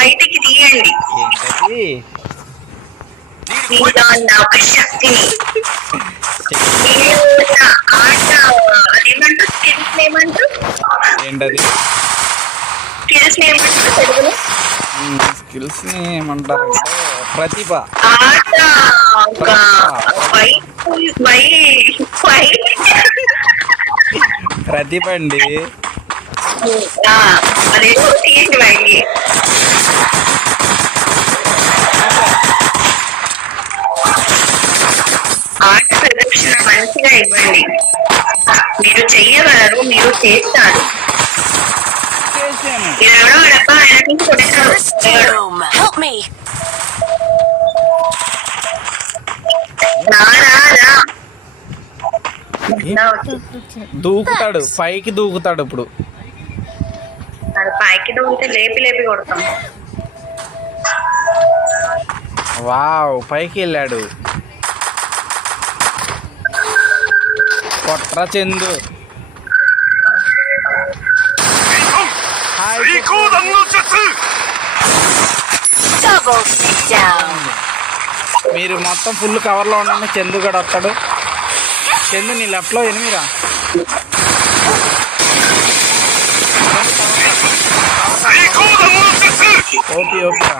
బయటికి తీయండి. ఏంటది? మీలో ఉన్న ఒక శక్తిని. మీరు ఆట అదేమంటారు, స్కిల్స్ ఏమంటారు? ఏంటది? స్కిల్స్ ఏమంటారు తెలుగులో? స్కిల్స్ ని ఏమంటారంటే ప్రతిభ. ఆట ఒక ప్రతిభ అండి. అదేదో తీయండి బయటికి. ఆట ప్రదర్శన మంచిగా ఇవ్వండి. మీరు చెయ్యగలరు, మీరు చేస్తారు. చేశాను. ఎవరో డబ్బా ఆయన నుంచి కొట్టేస్తారు. Help me! దూకుతాడు, పైకి దూకుతాడు. ఇప్పుడు అది పైకి దూకితే లేపి లేపి కొడతాం. వావ్, పైకి వెళ్ళాడు. కొట్ర చందు. Double down. మీరు మొత్తం ఫుల్ కవర్లో ఉండండి. చందు కూడా వస్తాడు. చందు నీ లెఫ్ట్లో ఎనిమిరా. ఓపి ఓపిరా.